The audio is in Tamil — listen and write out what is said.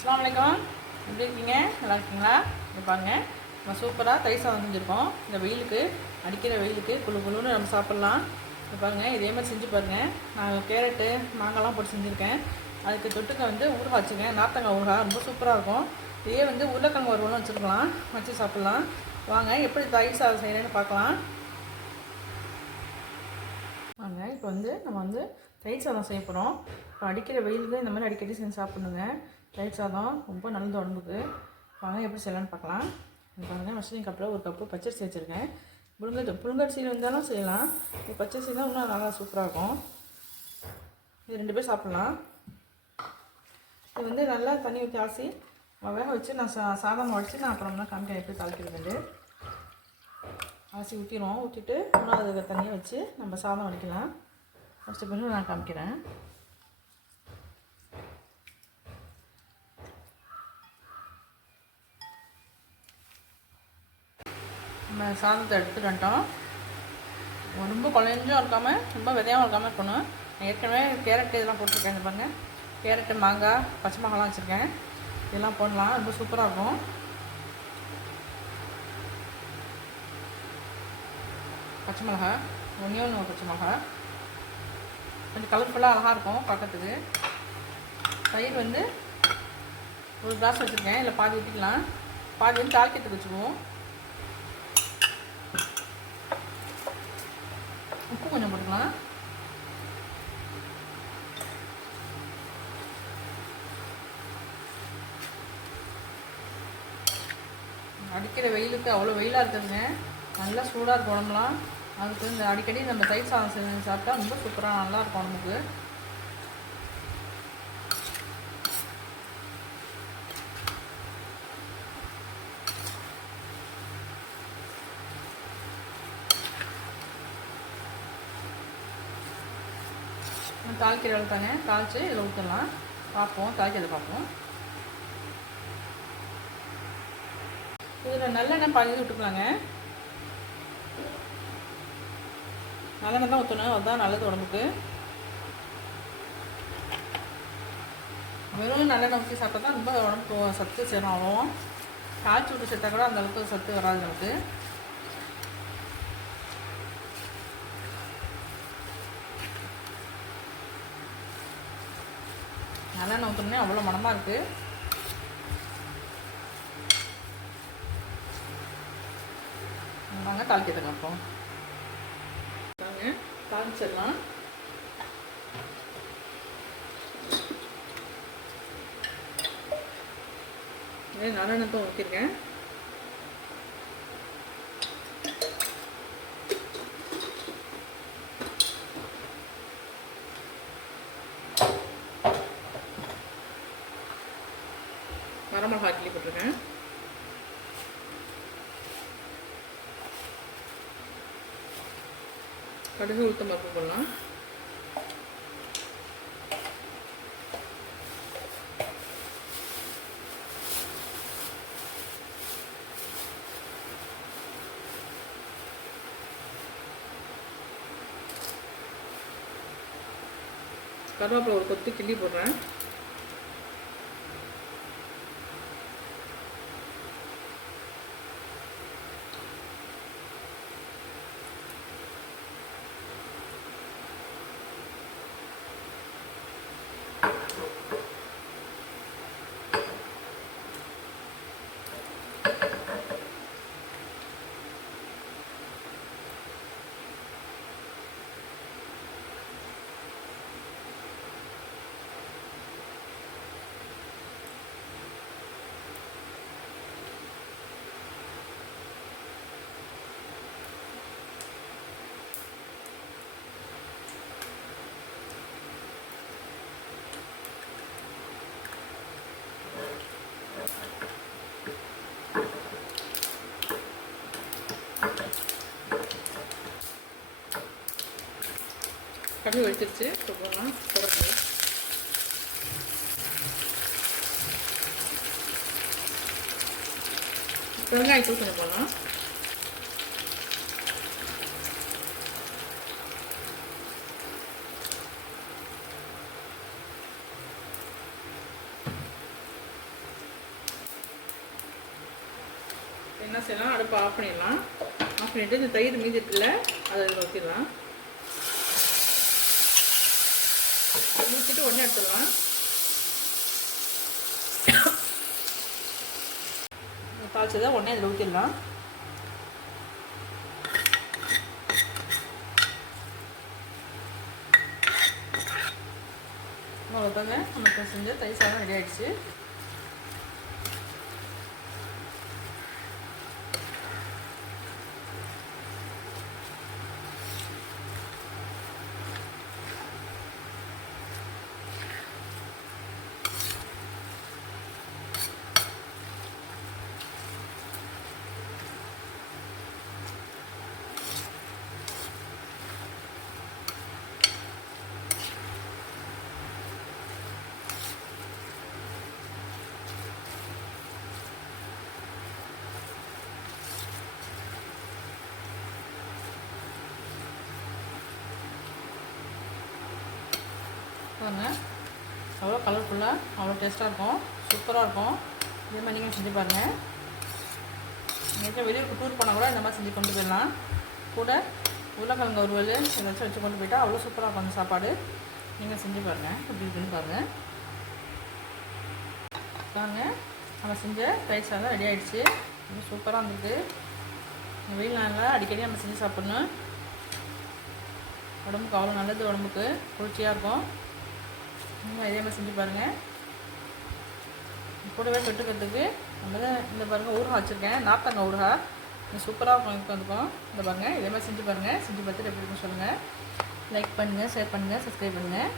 அஸ்ஸலாமு அலைக்கும். எப்படி இருக்கீங்க? நல்லா இருக்கீங்களா? இங்கே பாருங்கள், நம்ம சூப்பராக தயிர் சாதம் செஞ்சுருக்கோம். இந்த வெயிலுக்கு, அடிக்கிற வெயிலுக்கு குழுன்னு நம்ம சாப்பிட்லாம். இப்போ பாருங்கள், இதே மாதிரி செஞ்சு பாருங்கள். நான் கேரட்டு மாங்காய்லாம் போட்டு செஞ்சுருக்கேன். அதுக்கு தொட்டுக்க ஊறுகாய் வச்சுருக்கேன். நார்த்தங்காய் ஊறுகாய் ரொம்ப சூப்பராக இருக்கும். இதே உருளைக்கிழங்கு வறுவலும் வச்சுருக்கலாம், வச்சு சாப்பிட்லாம். வாங்க எப்படி தயிர் சாதம் செய்கிறேன்னு பார்க்கலாம். வாங்க இப்போ நம்ம தயிர் சாதம் செய்ய போகிறோம். இப்போ அடிக்கிற வெயிலுக்கு இந்த மாதிரி அடிக்கடி செஞ்சு சாப்பிட்ணுங்க. தயிர் சாதம் ரொம்ப நல்லது உடம்புக்கு. வாங்க எப்படி செய்யலான்னு பார்க்கலாம். பாருங்கள், மசிலிங் கப்பில் ஒரு கப்பு பச்சரிசி வச்சுருக்கேன். புழுங்கரிசியில் இருந்தாலும் செய்யலாம். இது பச்சரிசி தான் இன்னும் நல்லா சூப்பராக இருக்கும். இது 2 பேர் சாப்பிட்லாம். இது நல்லா தண்ணி ஊற்றி ஆசி வேக வச்சு நான் சாதம் வச்சு நான் அப்புறம் தான் காமிக்கிறேன் எப்படி தாளிக்கிறது. அரிசி ஊற்றிடுவோம். ஊற்றிட்டு மூணாவது தண்ணியை வச்சு நம்ம சாதம் வடிக்கலாம். ஃபஸ்ட்டு பண்ணி நான் காமிக்கிறேன். நம்ம சாதத்தை எடுத்துட்டு வந்துட்டோம். ரொம்ப குழஞ்சும் இருக்காமல் ரொம்ப விதையாகவும் இருக்காமல் இருக்கணும். ஏற்கனவே கேரட்டு இதெல்லாம் போட்டிருக்கேன். இந்த பாருங்கள், கேரட்டு மாங்காய் பச்சை மிளகாலாம் வச்சுருக்கேன். இதெல்லாம் போடலாம், ரொம்ப சூப்பராக இருக்கும். பச்சை மிளகா ஒன்று பச்சை மிளகா கொஞ்சம் கலர்ஃபுல்லாக அழகாக இருக்கும் பார்க்கறதுக்கு. தயிர் ஒரு கிளாஸ் வச்சுருக்கேன். இல்லை பாதி ஊற்றிக்கலாம், பாதி தாளிக்கிறதுக்கு வச்சுக்குவோம். உப்பு கொஞ்சம் போட்டுக்கலாம். அடிக்கிற வெயிலுக்கு அவ்வளோ வெயிலாக இருக்குதுங்க. நல்லா சூடாக இருக்கும் உடம்புலாம். அதுக்கு அடிக்கடி நம்ம தயிர் சாதம் செஞ்சு சாப்பிட்டா ரொம்ப சூப்பராக நல்லாயிருக்கும் உடம்புக்கு. தாளிக்கிற அளவு தாங்க, தாளித்து இதில் ஊற்றலாம். பார்ப்போம், தாளிக்கிறத பார்ப்போம். இதில் நல்லெண்ணெய் பாதி விட்டுக்கலாங்க. நல்லெண்ணெய் தான் ஊற்றணும், அதுதான் நல்லது உடம்புக்கு. வெறும் நல்லெண்ணெய் ஊற்றி சாப்பிட்டா தான் ரொம்ப உடம்புக்கு சத்து சேரும். அவ்வளோ தாளிச்சு விட்டு சேர்த்தா கூட அந்தளவுக்கு சத்து வராது நமக்கு. நல்லெண்ணெய் ஊற்றணுன்னே அவ்வளோ மனமாக இருக்குது. வாங்க தாளிக்கிறதுக்கு அப்புறம் வாங்க தாளிச்சிடலாம். நல்லெண்ணெய் தான் ஊற்றிருக்கேன். வரமிளகாய் கிள்ளி போட்டிருக்கேன். கடுகு உளுத்தம் பருப்பு போடலாம். கருவேப்பிலை ஒரு கொத்து கிள்ளி போடுறேன். கடுகு வெடிச்சிருச்சு, போடலாம். தொடர்ந்து பெருங்காயத்தூள் கொஞ்சம் போடலாம். என்ன செய்யலாம், அடுப்பை ஆஃப் பண்ணிடலாம். ஆஃப் பண்ணிவிட்டு இந்த தயிர் மீதி இருக்குல்ல அதை ஊற்றிடலாம். ஊற்றிட்டு உடனே எடுத்துடலாம். தாளிச்சதை உடனே இதில் ஊற்றிடலாம். அவ்வளோதாங்க, நமக்கு செஞ்ச தயிர் சாதம் ரெடி ஆகிடுச்சு. பாருங்கள், அவ்வளோ கலர்ஃபுல்லாக அவ்வளோ டேஸ்ட்டாக இருக்கும், சூப்பராக இருக்கும். இதே மாதிரி நீங்கள் செஞ்சு பாருங்கள். நீங்கள் வெளியூருக்கு டூர் போனால் கூட இந்த மாதிரி செஞ்சு கொண்டு போயிடலாம். கூட உருளைக்கிழங்கு வறுவல் ஏதாச்சும் வச்சு கொண்டு போயிட்டால் அவ்வளோ சூப்பராக இருக்கும் அந்த சாப்பாடு. நீங்கள் செஞ்சு பாருங்கள், எப்படி இருக்குன்னு பாருங்கள். பாருங்கள், நம்ம செஞ்ச தயிர் சாதம் ரெடி ஆகிடுச்சு. ரொம்ப சூப்பராக இருந்தது. வெயில் நாளில் அடிக்கடி நம்ம செஞ்சு சாப்பிட்ணும். உடம்புக்கு அவ்வளோ நல்லது, உடம்புக்கு குளிர்ச்சியாக இருக்கும். நீங்கள் இதே மாதிரி செஞ்சு பாருங்கள். கூடவே தொட்டுக்கிறதுக்கு நம்ம தான் இந்த பாருங்கள் ஊறுகாய் வச்சுருக்கேன், நார்த்தங்காய் ஊறுகாய். இது சூப்பராக இருக்கும். வந்துக்கும் இந்த பாருங்கள், இதே மாதிரி செஞ்சு பாருங்கள். செஞ்சு பார்த்துட்டு எப்படி இருக்குன்னு சொல்லுங்கள். லைக் பண்ணுங்கள், ஷேர் பண்ணுங்கள், சப்ஸ்கிரைப் பண்ணுங்கள்.